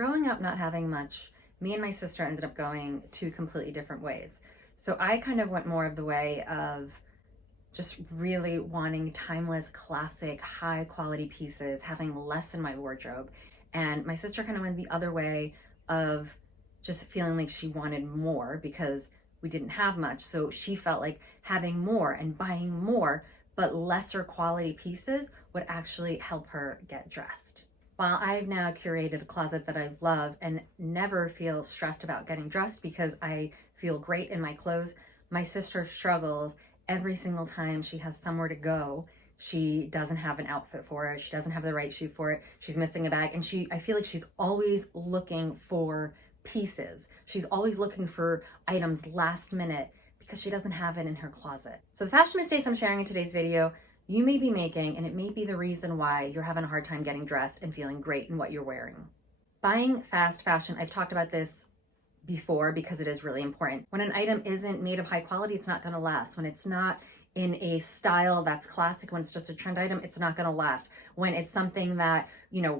Growing up not having much, me and my sister ended up going two completely different ways. So I kind of went more of the way of just really wanting timeless, classic, high quality pieces, having less in my wardrobe. And my sister kind of went the other way of just feeling like she wanted more because we didn't have much. So she felt like having more and buying more, but lesser quality pieces would actually help her get dressed. While I've now curated a closet that I love and never feel stressed about getting dressed because I feel great in my clothes, my sister struggles every single time she has somewhere to go. She doesn't have an outfit for it. She doesn't have the right shoe for it. She's missing a bag. And I feel like she's always looking for pieces. She's always looking for items last minute because she doesn't have it in her closet. So the fashion mistakes I'm sharing in today's video, you may be making, and it may be the reason why you're having a hard time getting dressed and feeling great in what you're wearing. Buying fast fashion, I've talked about this before because it is really important. When an item isn't made of high quality, it's not gonna last. When it's not in a style that's classic, when it's just a trend item, it's not gonna last. When it's something that,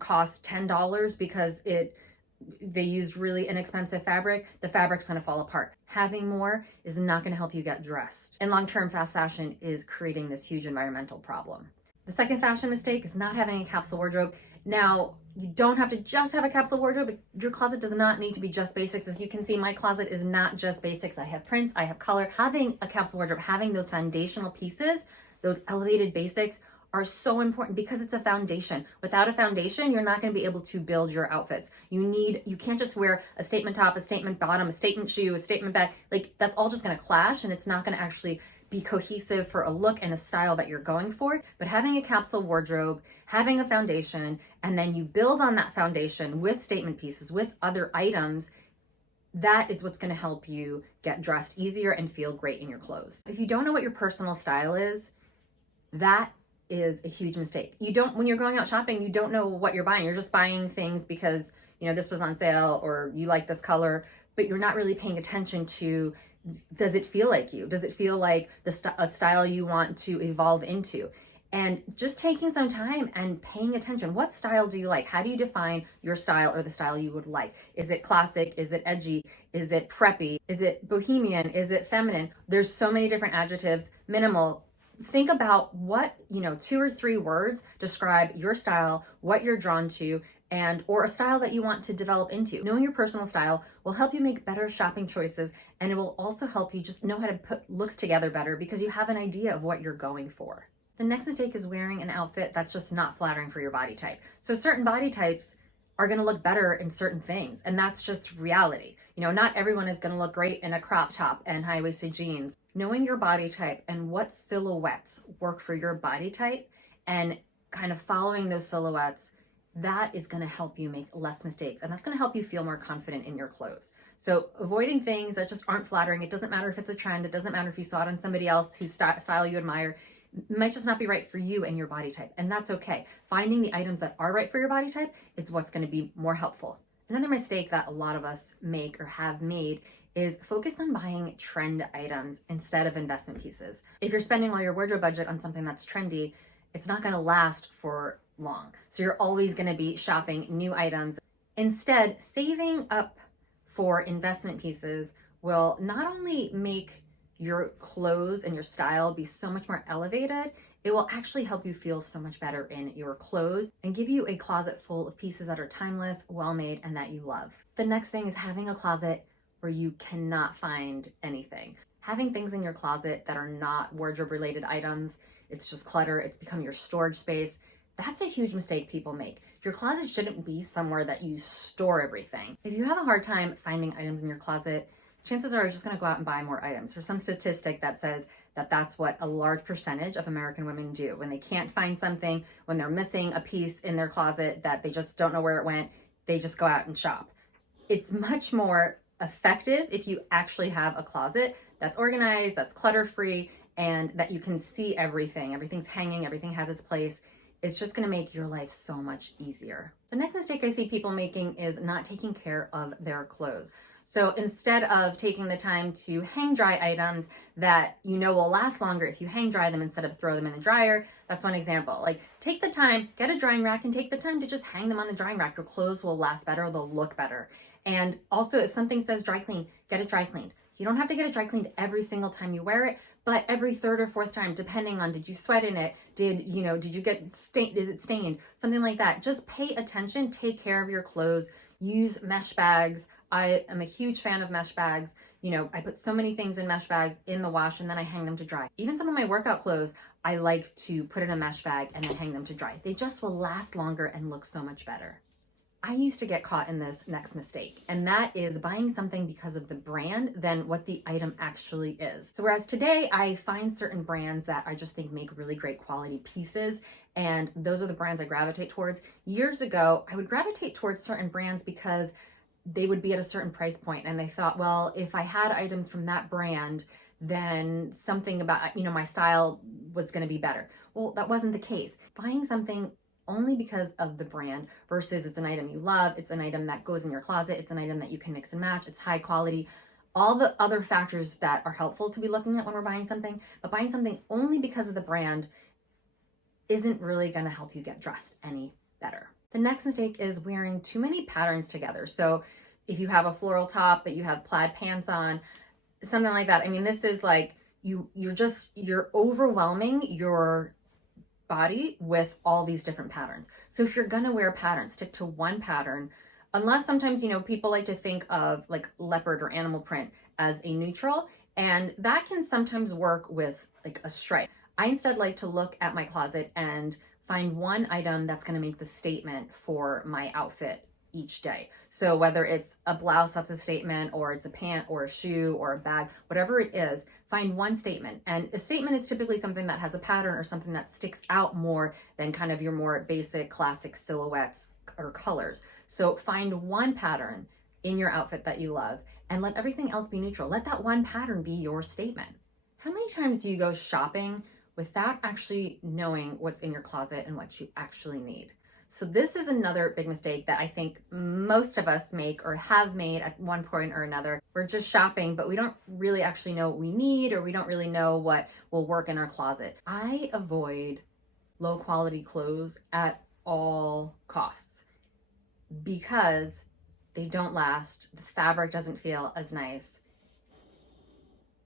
costs $10 because they used really inexpensive fabric, the fabric's gonna fall apart. Having more is not gonna help you get dressed. And long-term fast fashion is creating this huge environmental problem. The second fashion mistake is not having a capsule wardrobe. Now, you don't have to just have a capsule wardrobe, but your closet does not need to be just basics. As you can see, my closet is not just basics. I have prints, I have color. Having a capsule wardrobe, having those foundational pieces, those elevated basics, are so important because it's a foundation. Without a foundation, you're not going to be able to build your outfits. You can't just wear a statement top, a statement bottom, a statement shoe, a statement bag. Like, that's all just going to clash, and it's not going to actually be cohesive for a look and a style that you're going for. But having a capsule wardrobe, having a foundation, and then you build on that foundation with statement pieces, with other items, that is what's going to help you get dressed easier and feel great in your clothes. If you don't know what your personal style is, that is a huge mistake. When you're going out shopping, you don't know what you're buying. You're just buying things because, this was on sale or you like this color, but you're not really paying attention to, does it feel like you? Does it feel like a style you want to evolve into? And just taking some time and paying attention. What style do you like? How do you define your style or the style you would like? Is it classic? Is it edgy? Is it preppy? Is it bohemian? Is it feminine? There's so many different adjectives. Minimal. Think about what, 2 or 3 words describe your style, what you're drawn to, or a style that you want to develop into. Knowing your personal style will help you make better shopping choices, and it will also help you just know how to put looks together better because you have an idea of what you're going for. The next mistake is wearing an outfit that's just not flattering for your body type. So certain body types are going to look better in certain things, and that's just reality. Not everyone is going to look great in a crop top and high-waisted jeans. Knowing your body type and what silhouettes work for your body type and kind of following those silhouettes, that is going to help you make less mistakes, and that's going to help you feel more confident in your clothes. So avoiding things that just aren't flattering. It doesn't matter if it's a trend. It doesn't matter if you saw it on somebody else whose style you admire. It might just not be right for you and your body type, and that's okay. Finding the items that are right for your body type is what's going to be more helpful. Another mistake that a lot of us make or have made is focus on buying trend items instead of investment pieces. If you're spending all your wardrobe budget on something that's trendy, it's not going to last for long. So you're always going to be shopping new items. Instead, saving up for investment pieces will not only make your clothes and your style be so much more elevated, it will actually help you feel so much better in your clothes and give you a closet full of pieces that are timeless, well-made, and that you love. The next thing is having a closet where you cannot find anything. Having things in your closet that are not wardrobe-related items, it's just clutter, it's become your storage space. That's a huge mistake people make. Your closet shouldn't be somewhere that you store everything. If you have a hard time finding items in your closet, chances are you're just going to go out and buy more items. There's some statistic that says that that's what a large percentage of American women do. When they can't find something, when they're missing a piece in their closet that they just don't know where it went, they just go out and shop. It's much more effective if you actually have a closet that's organized, that's clutter-free, and that you can see everything. Everything's hanging, everything has its place. It's just going to make your life so much easier. The next mistake I see people making is not taking care of their clothes. So instead of taking the time to hang dry items that you know will last longer if you hang dry them instead of throw them in the dryer, that's one example. Like, take the time, get a drying rack, and take the time to just hang them on the drying rack. Your clothes will last better, they'll look better. And also, if something says dry clean, get it dry cleaned. You don't have to get it dry cleaned every single time you wear it, but every third or fourth time, depending on, did you sweat in it? Did you get stained? Is it stained? Something like that. Just pay attention, take care of your clothes, use mesh bags. I am a huge fan of mesh bags. I put so many things in mesh bags in the wash and then I hang them to dry. Even some of my workout clothes, I like to put in a mesh bag and then hang them to dry. They just will last longer and look so much better. I used to get caught in this next mistake, and that is buying something because of the brand than what the item actually is. So whereas today I find certain brands that I just think make really great quality pieces, and those are the brands I gravitate towards. Years ago, I would gravitate towards certain brands because they would be at a certain price point, and I thought, well, if I had items from that brand, then something about, my style was going to be better. Well, that wasn't the case. Buying something only because of the brand versus it's an item you love, it's an item that goes in your closet, it's an item that you can mix and match, it's high quality, all the other factors that are helpful to be looking at when we're buying something, but buying something only because of the brand isn't really going to help you get dressed any better. The next mistake is wearing too many patterns together. So if you have a floral top, but you have plaid pants on, something like that. I mean, this is like, you're overwhelming your body with all these different patterns. So if you're gonna wear a pattern, stick to one pattern, unless sometimes, people like to think of like leopard or animal print as a neutral, and that can sometimes work with like a stripe. I instead like to look at my closet and find one item that's gonna make the statement for my outfit each day. So whether it's a blouse that's a statement, or it's a pant or a shoe or a bag, whatever it is, find one statement. And a statement is typically something that has a pattern or something that sticks out more than kind of your more basic classic silhouettes or colors. So find one pattern in your outfit that you love and let everything else be neutral. Let that one pattern be your statement. How many times do you go shopping without actually knowing what's in your closet and what you actually need? So this is another big mistake that I think most of us make or have made at one point or another. We're just shopping, but we don't really actually know what we need, or we don't really know what will work in our closet. I avoid low quality clothes at all costs because they don't last. The fabric doesn't feel as nice.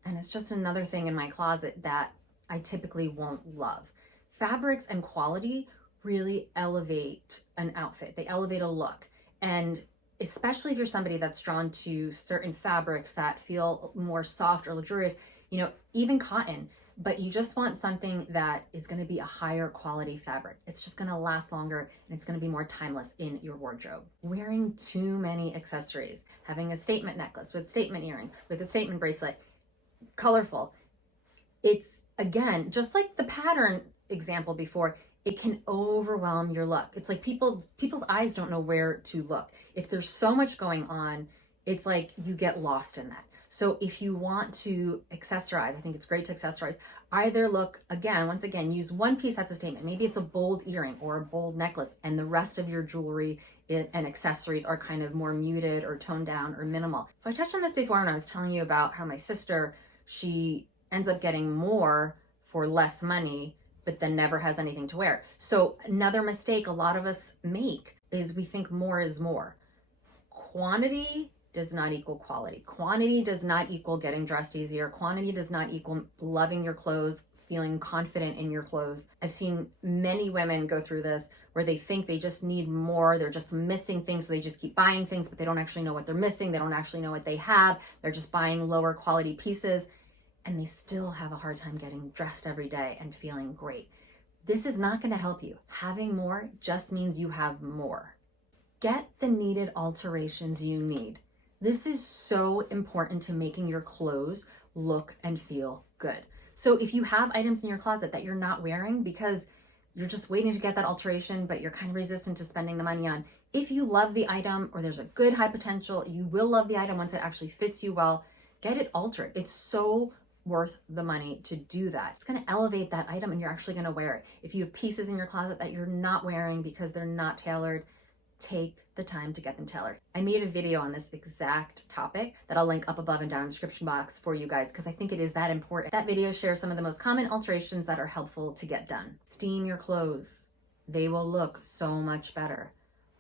And it's just another thing in my closet that I typically won't love. Fabrics and quality really elevate an outfit. They elevate a look. And especially if you're somebody that's drawn to certain fabrics that feel more soft or luxurious, even cotton, but you just want something that is going to be a higher quality fabric. It's just going to last longer and it's going to be more timeless in your wardrobe. Wearing too many accessories, having a statement necklace with statement earrings, with a statement bracelet, colorful. It's, again, just like the pattern example before, it can overwhelm your look. It's like people's eyes don't know where to look. If there's so much going on, it's like you get lost in that. So if you want to accessorize, I think it's great to accessorize. Either look, once again, use one piece that's a statement. Maybe it's a bold earring or a bold necklace, and the rest of your jewelry and accessories are kind of more muted or toned down or minimal. So I touched on this before when I was telling you about how my sister, she ends up getting more for less money, but then never has anything to wear. So another mistake a lot of us make is we think more is more. Quantity does not equal quality. Quantity does not equal getting dressed easier. Quantity does not equal loving your clothes, feeling confident in your clothes. I've seen many women go through this where they think they just need more. They're just missing things, so they just keep buying things, but they don't actually know what they're missing. They don't actually know what they have. They're just buying lower quality pieces, and they still have a hard time getting dressed every day and feeling great. This is not going to help you. Having more just means you have more. Get the needed alterations you need. This is so important to making your clothes look and feel good. So if you have items in your closet that you're not wearing because you're just waiting to get that alteration, but you're kind of resistant to spending the money on, if you love the item, or there's a good high potential, you will love the item once it actually fits you well, get it altered. It's so worth the money to do that. It's going to elevate that item and you're actually going to wear it. If you have pieces in your closet that you're not wearing because they're not tailored, take the time to get them tailored. I made a video on this exact topic that I'll link up above and down in the description box for you guys because I think it is that important. That video shares some of the most common alterations that are helpful to get done. Steam your clothes. They will look so much better.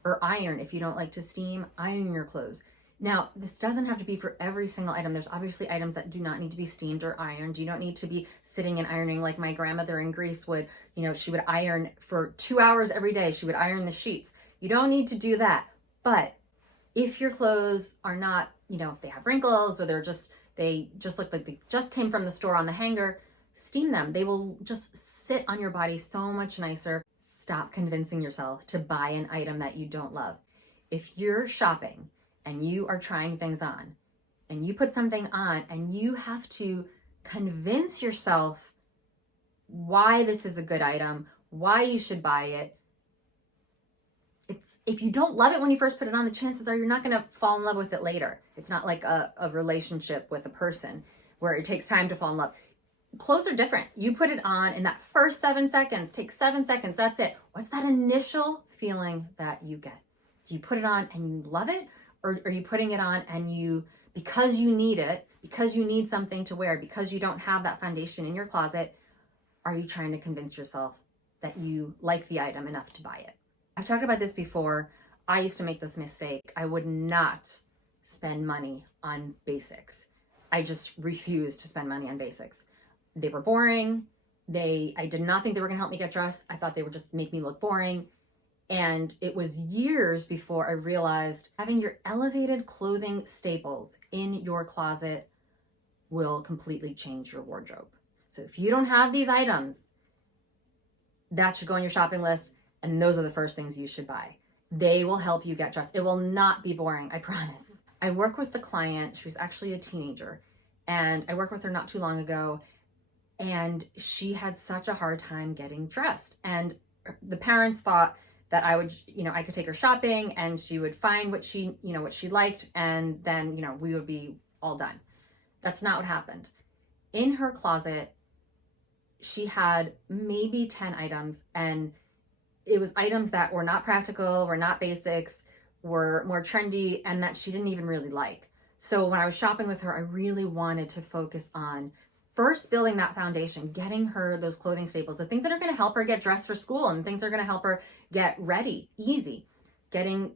Or iron. If you don't like to steam, iron your clothes. Now, this doesn't have to be for every single item. There's obviously items that do not need to be steamed or ironed. You don't need to be sitting and ironing like my grandmother in Greece would. You know, she would iron for 2 hours every day. She would iron the sheets. You don't need to do that. But if your clothes are not, you know, if they have wrinkles or they just look like they just came from the store on the hanger, steam them. They will just sit on your body so much nicer. Stop convincing yourself to buy an item that you don't love. If you're shopping and you are trying things on and you put something on and you have to convince yourself why this is a good item, why you should buy it, if you don't love it when you first put it on, the chances are you're not going to fall in love with it later. It's not like a relationship with a person where it takes time to fall in love. Clothes are different. You put it on in that first 7 seconds, take 7 seconds, that's it. What's that initial feeling that you get? Do you put it on and you love it? Or are you putting it on and because you need it, because you need something to wear, because you don't have that foundation in your closet, are you trying to convince yourself that you like the item enough to buy it? I've talked about this before. I used to make this mistake. I would not spend money on basics. I just refused to spend money on basics. They were boring. I did not think they were going to help me get dressed. I thought they would just make me look boring. And it was years before I realized having your elevated clothing staples in your closet will completely change your wardrobe. So if you don't have these items, that should go on your shopping list. And those are the first things you should buy. They will help you get dressed. It will not be boring, I promise. I work with the client. She was actually a teenager. And I worked with her not too long ago. And she had such a hard time getting dressed. And the parents thought that I could take her shopping and she would find what she liked. And then, we would be all done. That's not what happened. In her closet, she had maybe 10 items, and it was items that were not practical, were not basics, were more trendy, and that she didn't even really like. So when I was shopping with her, I really wanted to focus on first building that foundation, getting her those clothing staples, the things that are going to help her get dressed for school and things that are going to help her get ready, easy. Getting,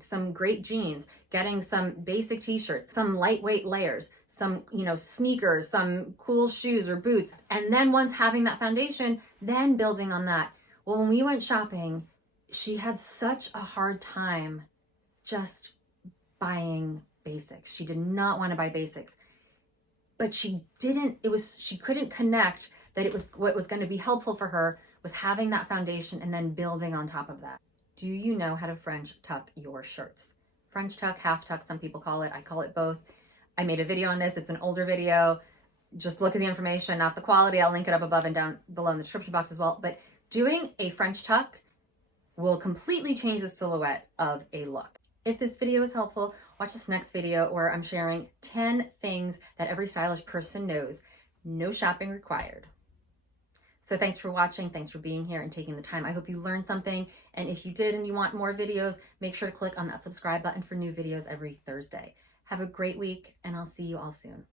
some great jeans, getting some basic t-shirts, some lightweight layers, some, sneakers, some cool shoes or boots. And then once having that foundation, then building on that. Well, when we went shopping, she had such a hard time just buying basics. She did not want to buy basics. But she couldn't connect that what was going to be helpful for her was having that foundation and then building on top of that. Do you know how to French tuck your shirts? French tuck, half tuck, some people call it. I call it both. I made a video on this. It's an older video. Just look at the information, not the quality. I'll link it up above and down below in the description box as well. But doing a French tuck will completely change the silhouette of a look. If this video is helpful, watch this next video where I'm sharing 10 things that every stylish person knows. No shopping required. So thanks for watching. Thanks for being here and taking the time. I hope you learned something. And if you did and you want more videos, make sure to click on that subscribe button for new videos every Thursday. Have a great week, and I'll see you all soon.